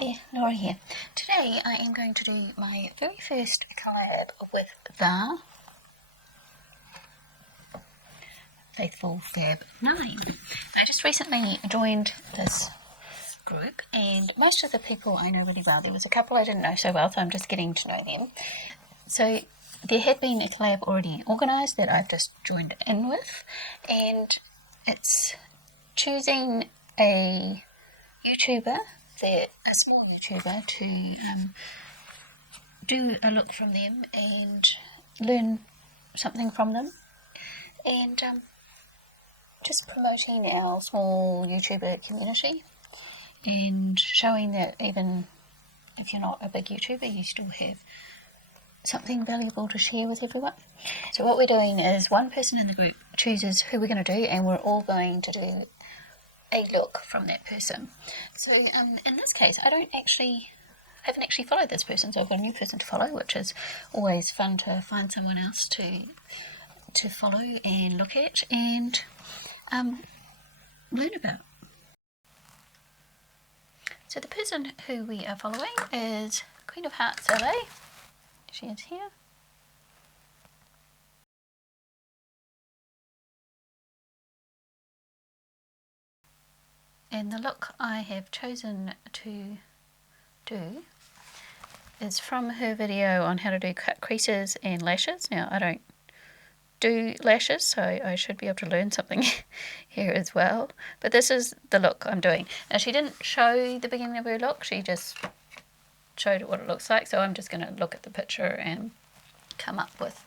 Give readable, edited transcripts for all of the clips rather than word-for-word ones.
Hi, Laura here. Today I am going to do my very first collab with the Faithful Fab 9. I just recently joined this group and most of the people I know really well. There was a couple I didn't know so well, so I'm just getting to know them. So there had been a collab already organised that I've just joined in with, and it's choosing a YouTuber, a small YouTuber, to do a look from them and learn something from them, and just promoting our small YouTuber community and showing that even if you're not a big YouTuber, you still have something valuable to share with everyone. So what we're doing is one person in the group chooses who we're going to do, and we're all going to do a look from that person. So in this case, I haven't actually followed this person, so I've got a new person to follow, which is always fun to find someone else to follow and look at and learn about. So the person who we are following is Queen of Hearts LA. She is here. And the look I have chosen to do is from her video on how to do cut creases and lashes. Now, I don't do lashes, so I should be able to learn something here as well. But this is the look I'm doing. Now, she didn't show the beginning of her look, she just showed what it looks like. So I'm just going to look at the picture and come up with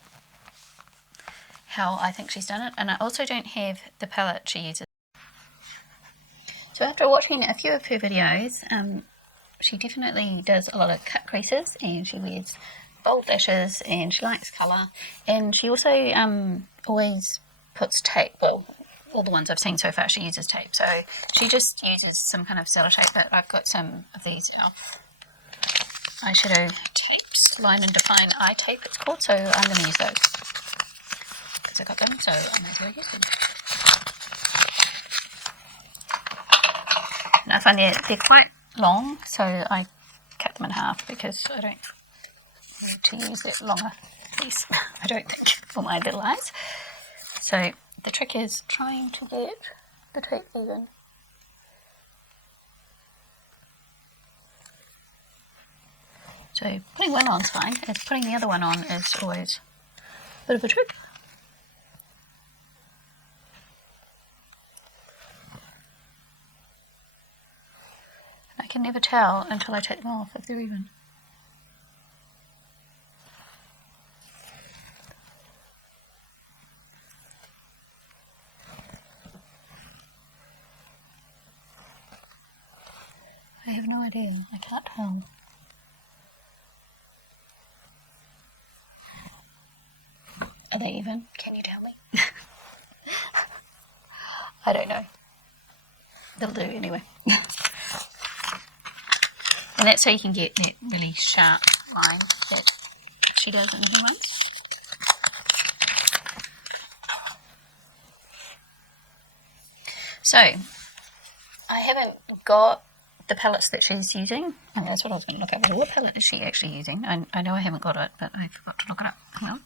how I think she's done it. And I also don't have the palette she uses. So after watching a few of her videos, she definitely does a lot of cut creases, and she wears bold lashes, and she likes colour, and she also always puts tape. Well, all the ones I've seen so far she uses tape, so she just uses some kind of sellotape, but I've got some of these eyeshadow tapes, Line and Define eye tape it's called, so I'm going to use those because I got them, so I might as well use them. And I find they're quite long, so I cut them in half because I don't need to use that longer piece, I don't think, for my little eyes. So the trick is trying to get the tape even. So putting one on's fine, it's putting the other one on is always a bit of a trick. I can never tell until I take them off if they're even. I have no idea, I can't tell. Are they even? Can you tell me? I don't know. They'll do anyway. And that's so you can get that really sharp line that she does in her ones. So, I haven't got the palettes that she's using, and that's what I was going to look at. What palette is she actually using? I know I haven't got it, but I forgot to look it up. Hang on.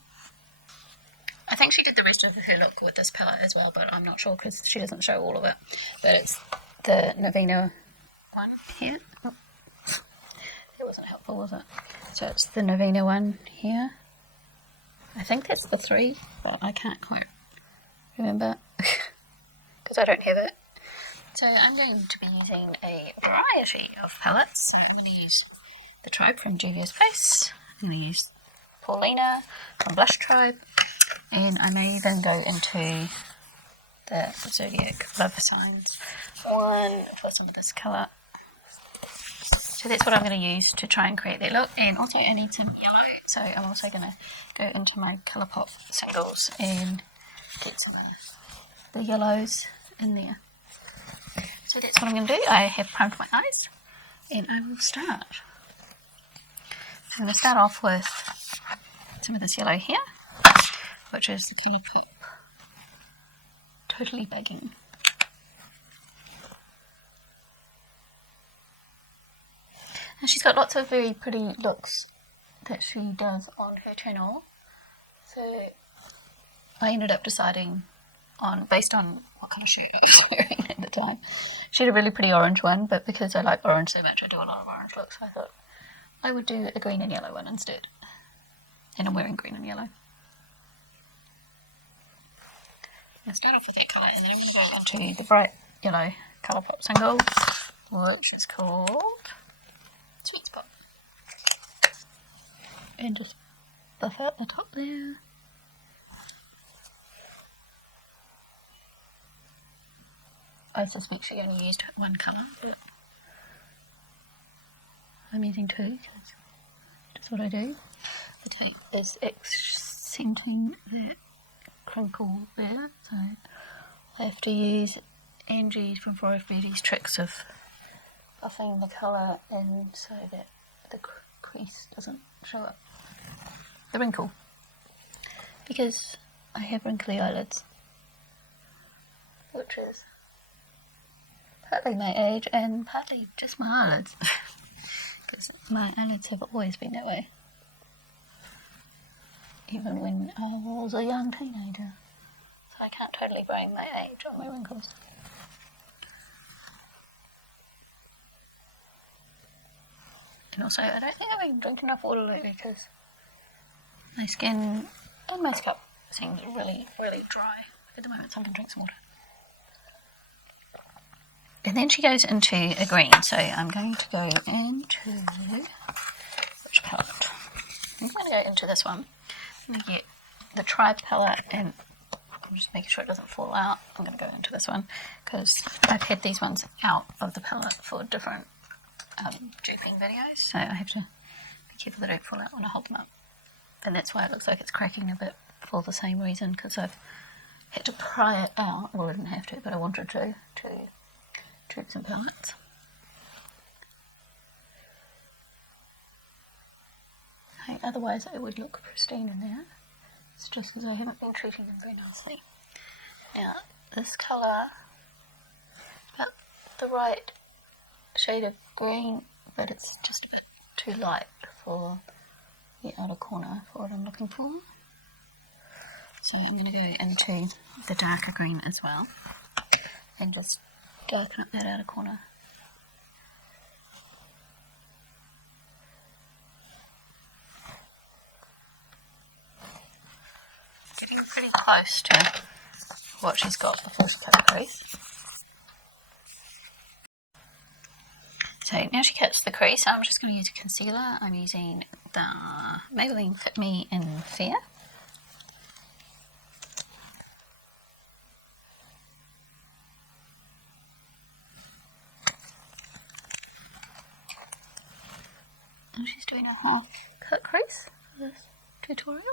I think she did the rest of her look with this palette as well, but I'm not sure because she doesn't show all of it. But it's the Navina one here. Oh. It wasn't helpful, was it? So it's the Navina one here. I think that's the 3, but I can't quite remember because I don't have it. So I'm going to be using a variety of palettes. So I'm going to use the Tribe from Juvia's Place. I'm going to use Paulina from Blush Tribe. And I may even go into the Zodiac Love Signs one for some of this colour. So that's what I'm going to use to try and create that look. And also I need some yellow, so I'm also going to go into my Colourpop singles and get some of the yellows in there. So that's what I'm going to do. I have primed my eyes and I will start. So I'm going to start off with some of this yellow here, which is the Colourpop Totally Begging. And she's got lots of very pretty looks that she does on her channel. So I ended up deciding on, based on what kind of shirt I was wearing at the time. She had a really pretty orange one, but because I like orange so much, I do a lot of orange looks. I thought I would do a green and yellow one instead. And I'm wearing green and yellow. I'll start off with that colour, and then I'm going to go into the bright yellow Colourpop single, which is called Sweet Spot. And just buff out the top there. I suspect she only used one colour, but I'm using two because that's what I do. The tape is accenting that crinkle there, so I have to use Angie from Forest Beauty's tricks of buffing the colour in so that the crease doesn't show up the wrinkle, because I have wrinkly eyelids, which is partly my age and partly just my eyelids, because my eyelids have always been that way, even when I was a young teenager, so I can't totally blame my age on my wrinkles. And also, I don't think I've been drinking enough water lately because my skin and my scalp seems really, really dry at the moment, so I'm going to drink some water. And then she goes into a green, so I'm going to go into, which palette? I'm going to go into this one. I'm going to get the Tribe palette, and I'm just making sure it doesn't fall out. I'm going to go into this one because I've had these ones out of the palette for different duping videos, so I have to be careful they don't fall out when I hold them up. And that's why it looks like it's cracking a bit, for the same reason, because I've had to pry it out. Well, I didn't have to, but I wanted to dupe some palettes. Okay, otherwise it would look pristine in there. It's just because I haven't been treating them very nicely. Now, this colour is about the right shade of green, but it's just a bit too light for the outer corner for what I'm looking for. So I'm going to go into the darker green as well and just darken up that outer corner. Getting pretty close to what she's got before she cuts the crease. So now she cuts the crease, I'm just going to use a concealer. I'm using the Maybelline Fit Me in Fair. And she's doing a half cut crease for this tutorial.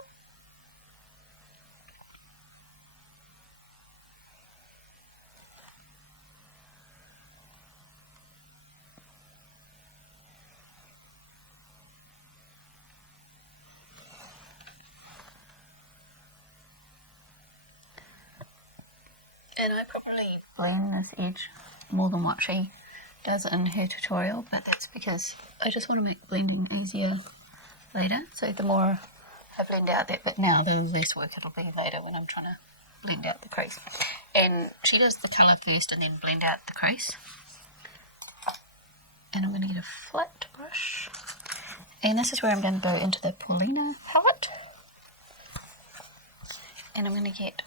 And I probably blend this edge more than what she does in her tutorial, but that's because I just want to make blending easier later. So the more I blend out that bit now, the less work it'll be later when I'm trying to blend out the crease. And she does the colour first and then blend out the crease. And I'm going to get a flat brush. And this is where I'm going to go into the Paulina palette. And I'm going to get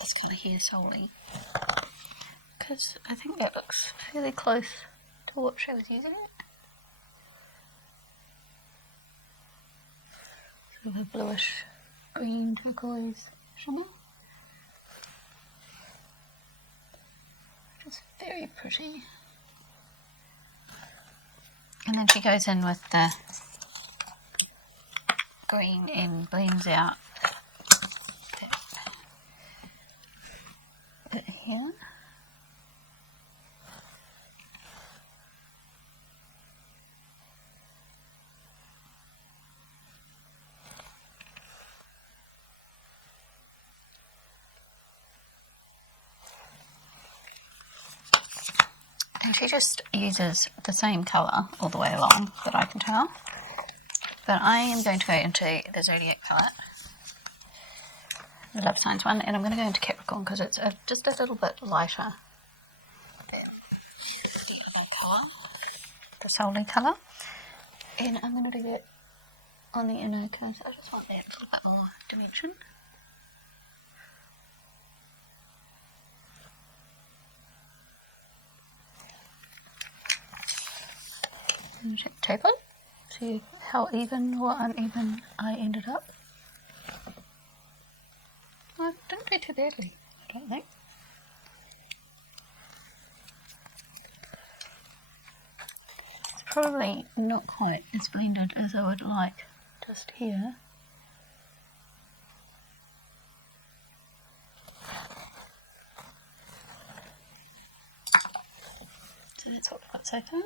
this colour here solely, because I think that looks fairly close to what she was using. Sort of a bluish green turquoise shimmer, which is very pretty. And then she goes in with the green and blends out bit here. And she just uses the same colour all the way along that I can tell. But I am going to go into the Zodiac palette, the Love Signs one, and I'm going to go into Capricorn because it's just a little bit lighter than the other colour, the Solar colour. And I'm going to do that on the inner because I just want that little bit more dimension. And tape it. See how even or uneven I ended up. I didn't do too badly, I don't think. It's probably not quite as blended as I would like just here. So that's what we've got so far.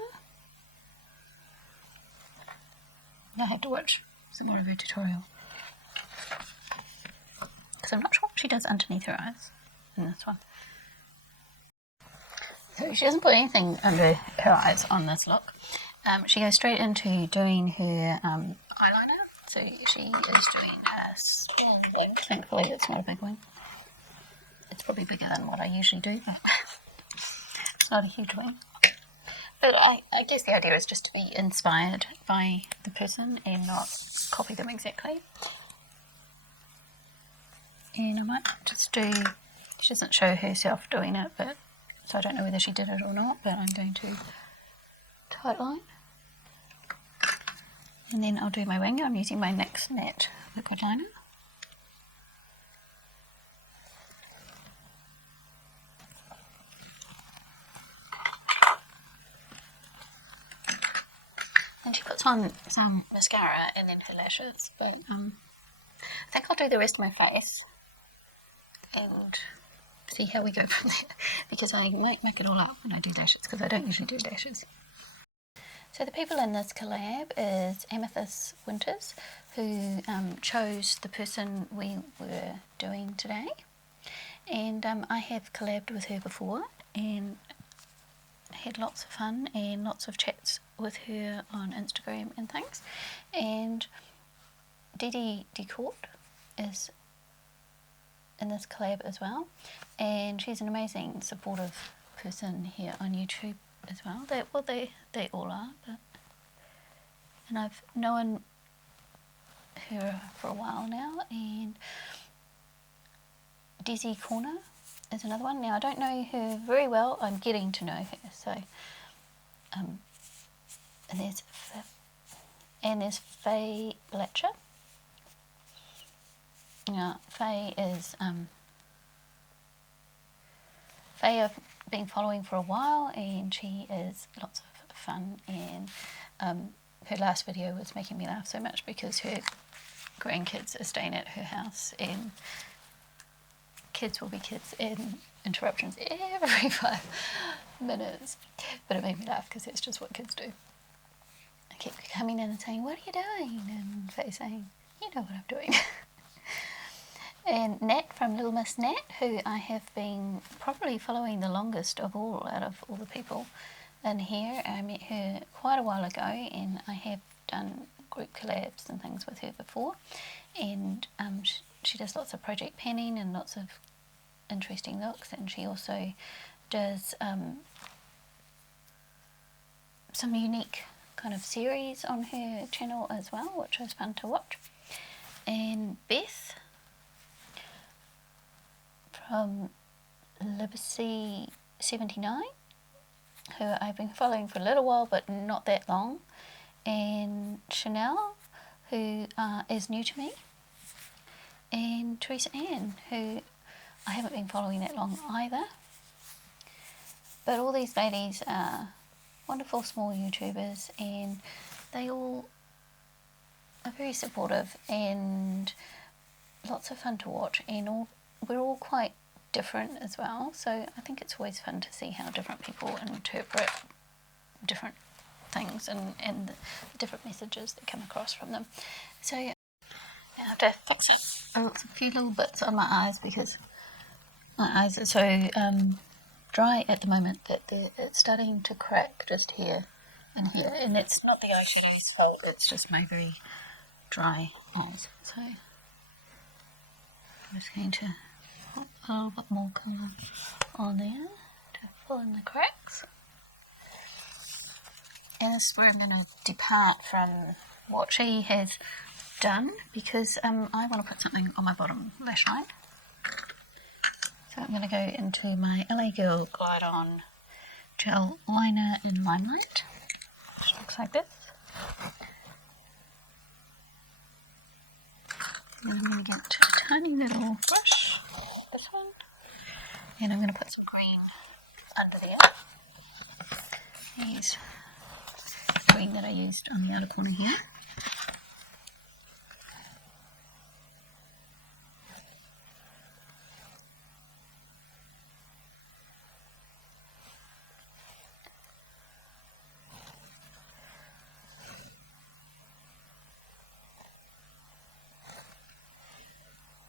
I have to watch some more of her tutorial because I'm not sure what she does underneath her eyes in this one. So she doesn't put anything under her eyes on this look. She goes straight into doing her eyeliner. So she is doing a small wing. Thankfully it's not a big wing. It's probably bigger than what I usually do. It's not a huge wing. But I guess the idea is just to be inspired by the person and not copy them exactly. And I might just do, she doesn't show herself doing it, but so I don't know whether she did it or not, but I'm going to tightline. And then I'll do my wing. I'm using my MMMMITCHELL liquid liner. And she puts on some mascara and then her lashes, but I think I'll do the rest of my face and see how we go from there, because I might make it all up when I do lashes, because I don't usually do lashes. So the people in this collab is Amethyst Winters, who chose the person we were doing today, and I have collabed with her before and had lots of fun and lots of chats with her on Instagram and things. And Dede Decorte is in this collab as well, and she's an amazing supportive person here on YouTube as well. They all are, but and I've known her for a while now. And Dezi Corner is another one. Now I don't know her very well, I'm getting to know her, so and there's Faye Blatcher. Now Faye is Faye I've been following for a while, and she is lots of fun, and her last video was making me laugh so much because her grandkids are staying at her house, and kids will be kids and interruptions every 5 minutes, but it made me laugh because it's just what kids do. I kept coming in and saying, "What are you doing?" and Faye saying, "You know what I'm doing." And Nat from LIlmsnat, who I have been probably following the longest of all out of all the people in here. I met her quite a while ago, and I have done group collabs and things with her before, and she does lots of project panning and lots of interesting looks, and she also does some unique kind of series on her channel as well, which was fun to watch. And Beth from Liberty79, who I've been following for a little while but not that long, and Chanel, who is new to me, and Theresa Ann, who I haven't been following that long either. But all these ladies are wonderful small YouTubers, and they all are very supportive and lots of fun to watch, and we're all quite different as well, so I think it's always fun to see how different people interpret different things and the different messages that come across from them. So I have to fix up a few little bits on my eyes because my eyes are so dry at the moment that it's starting to crack just here and here, and that's not the eyeshadow's fault, it's just my very dry eyes. So I'm just going to put a little bit more colour on there to fill in the cracks. And this is where I'm going to depart from what she has done, because I want to put something on my bottom lash line. So I'm going to go into my LA Girl Glide On Gel Liner in Limelight, which looks like this. And I'm going to get a tiny little brush, this one, and I'm going to put some green under there. Use the green that I used on the outer corner here.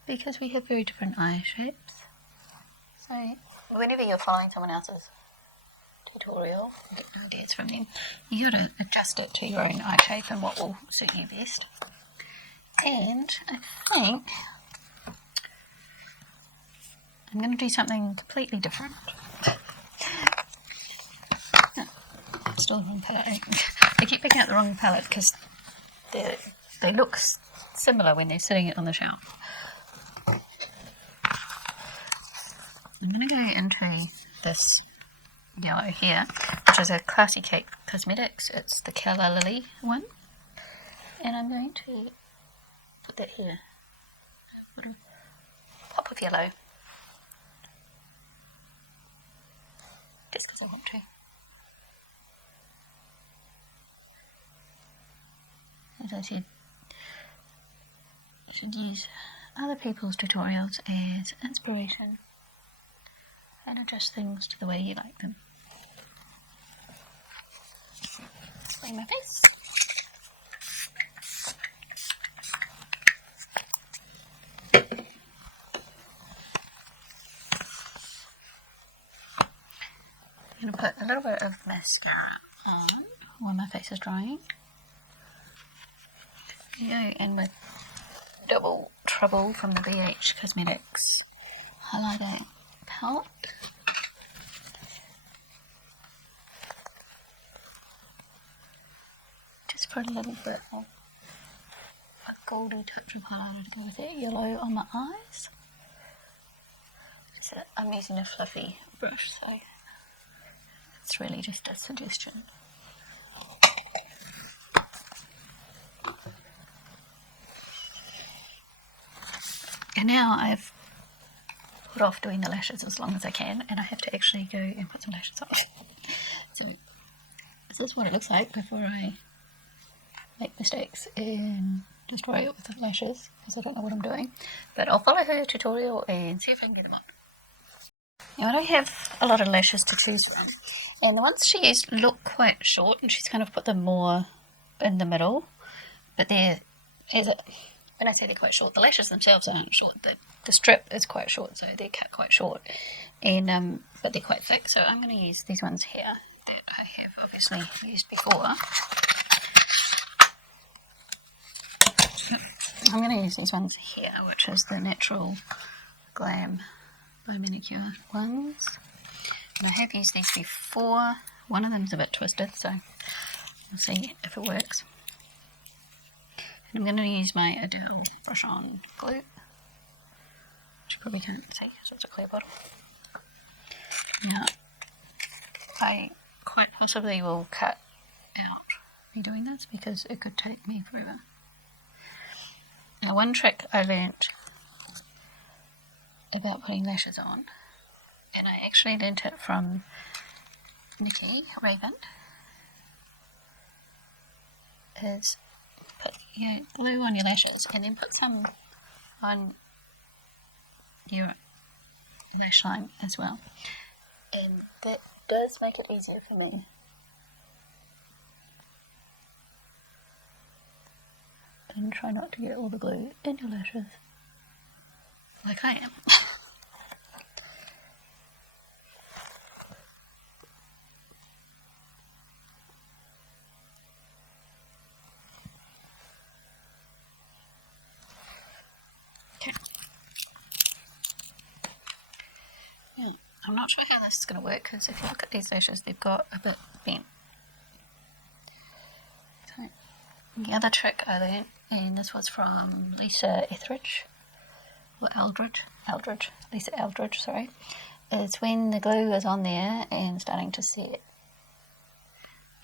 Because we have very different eye shapes. So whenever you're following someone else's tutorial, you get ideas from them, you got to adjust it to your own eye shape and what will suit you best. And I think I'm going to do something completely different. No, still the wrong palette. I keep picking out the wrong palette because they look similar when they're sitting on the shelf. I'm going to go into this yellow here, which is a Classy Cake Cosmetics. It's the Calla Lily one. And I'm going to put that here. Put a pop of yellow. Just because I want to. As I said, you should use other people's tutorials as inspiration and adjust things to the way you like them. Clean my face. I'm going to put a little bit of mascara on while my face is drying. And with Double Trouble from the BH Cosmetics highlighter palette. Just put a little bit of a goldy touch of highlighter to go with that yellow on my eyes. I'm using a fluffy brush, so it's really just a suggestion. And now I've put off doing the lashes as long as I can, and I have to actually go and put some lashes on. So this is what it looks like before I make mistakes and destroy it with the lashes, because I don't know what I'm doing. But I'll follow her tutorial and see if I can get them on. Now I don't have a lot of lashes to choose from, and the ones she used look quite short, and she's kind of put them more in the middle, but when I say they're quite short, the lashes themselves aren't short. The strip is quite short, so they're cut quite short, and but they're quite thick. So I'm going to use these ones here that I have obviously used before. I'm going to use these ones here, which is the Natural Glam by Manicure ones. And I have used these before. One of them's a bit twisted, so we'll see if it works. And I'm going to use my Adele brush on glue, which you probably can't see because it's a clear bottle. Now, I quite possibly will cut out me doing this because it could take me forever. Now, one trick I learnt about putting lashes on, and I actually learnt it from Nikki Raven, is put glue on your lashes and then put some on your lash line as well, and that does make it easier for me. And try not to get all the glue in your lashes like I am. I'm not sure how this is going to work, because if you look at these lashes, they've got a bit bent. So, the other trick I learned, and this was from Lisa Etheridge, or Lisa Eldridge, sorry, is when the glue is on there and starting to set,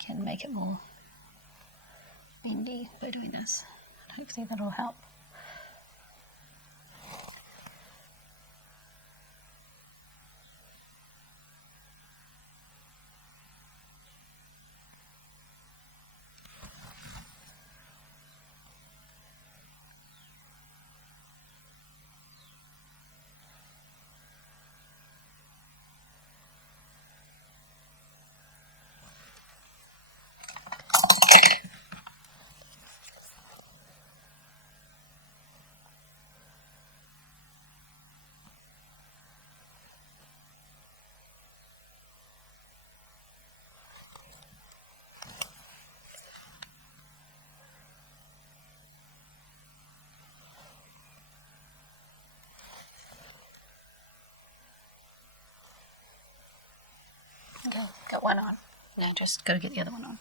can make it more bendy by doing this. Hopefully that'll help. Okay, got one on. Now just got to get the other one on.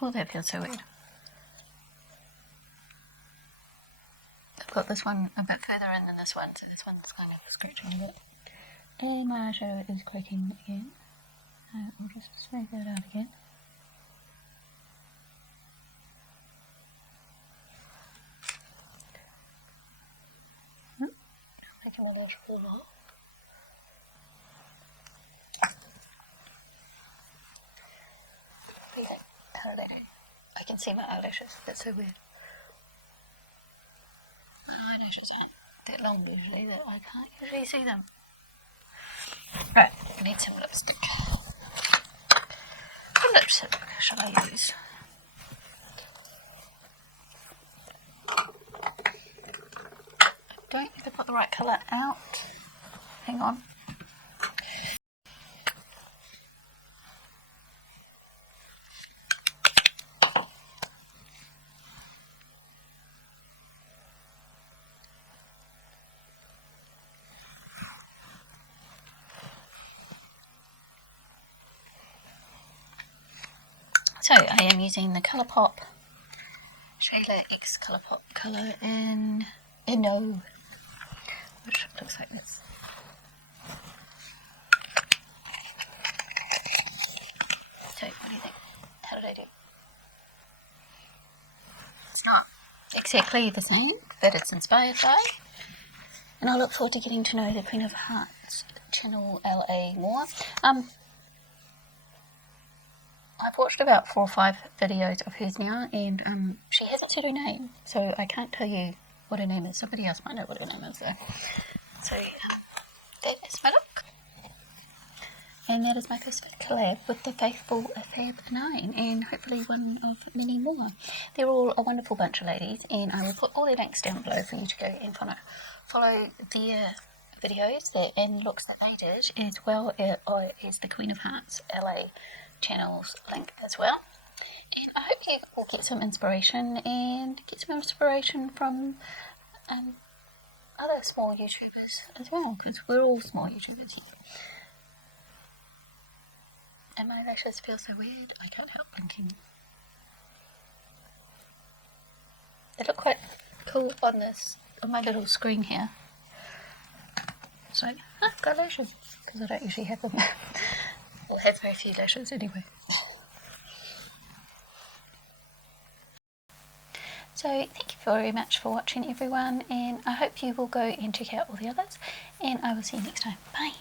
Oh, that feels so weird. I've got this one a bit further in than this one, so this one's kind of scratching a bit. And my eyeshadow is cracking again. I'll just smooth that out again. Making my lash fall off. How do they do? I can see my eyelashes. That's so weird. My eyelashes aren't that long usually that I can't usually see them. Right, I need some lipstick. What lipstick shall I use? I don't think I put the right colour out. Hang on. So I am using the Colourpop Shayla X Colourpop colour in No, which looks like this. So what do you think? How did I do? It's not exactly the same, but it's inspired by. And I look forward to getting to know the Queen of Hearts channel LA more. I've watched about 4 or 5 videos of hers now, and she hasn't said her name, so I can't tell you what her name is. Somebody else might know what her name is though. So that is my look. And that is my first collab with the Faithful Fab 9, and hopefully one of many more. They're all a wonderful bunch of ladies, and I will put all their links down below for you to go and follow their videos and looks that they did, as well as the Queen of Hearts LA channel's link as well. And I hope you will get some inspiration from other small YouTubers as well, because we're all small YouTubers here. And my lashes feel so weird, I can't help blinking. They look quite cool on my little screen here. So I've got lashes, because I don't usually have them. Or have very few lashes anyway. So thank you very much for watching everyone, and I hope you will go and check out all the others, and I will see you next time. Bye!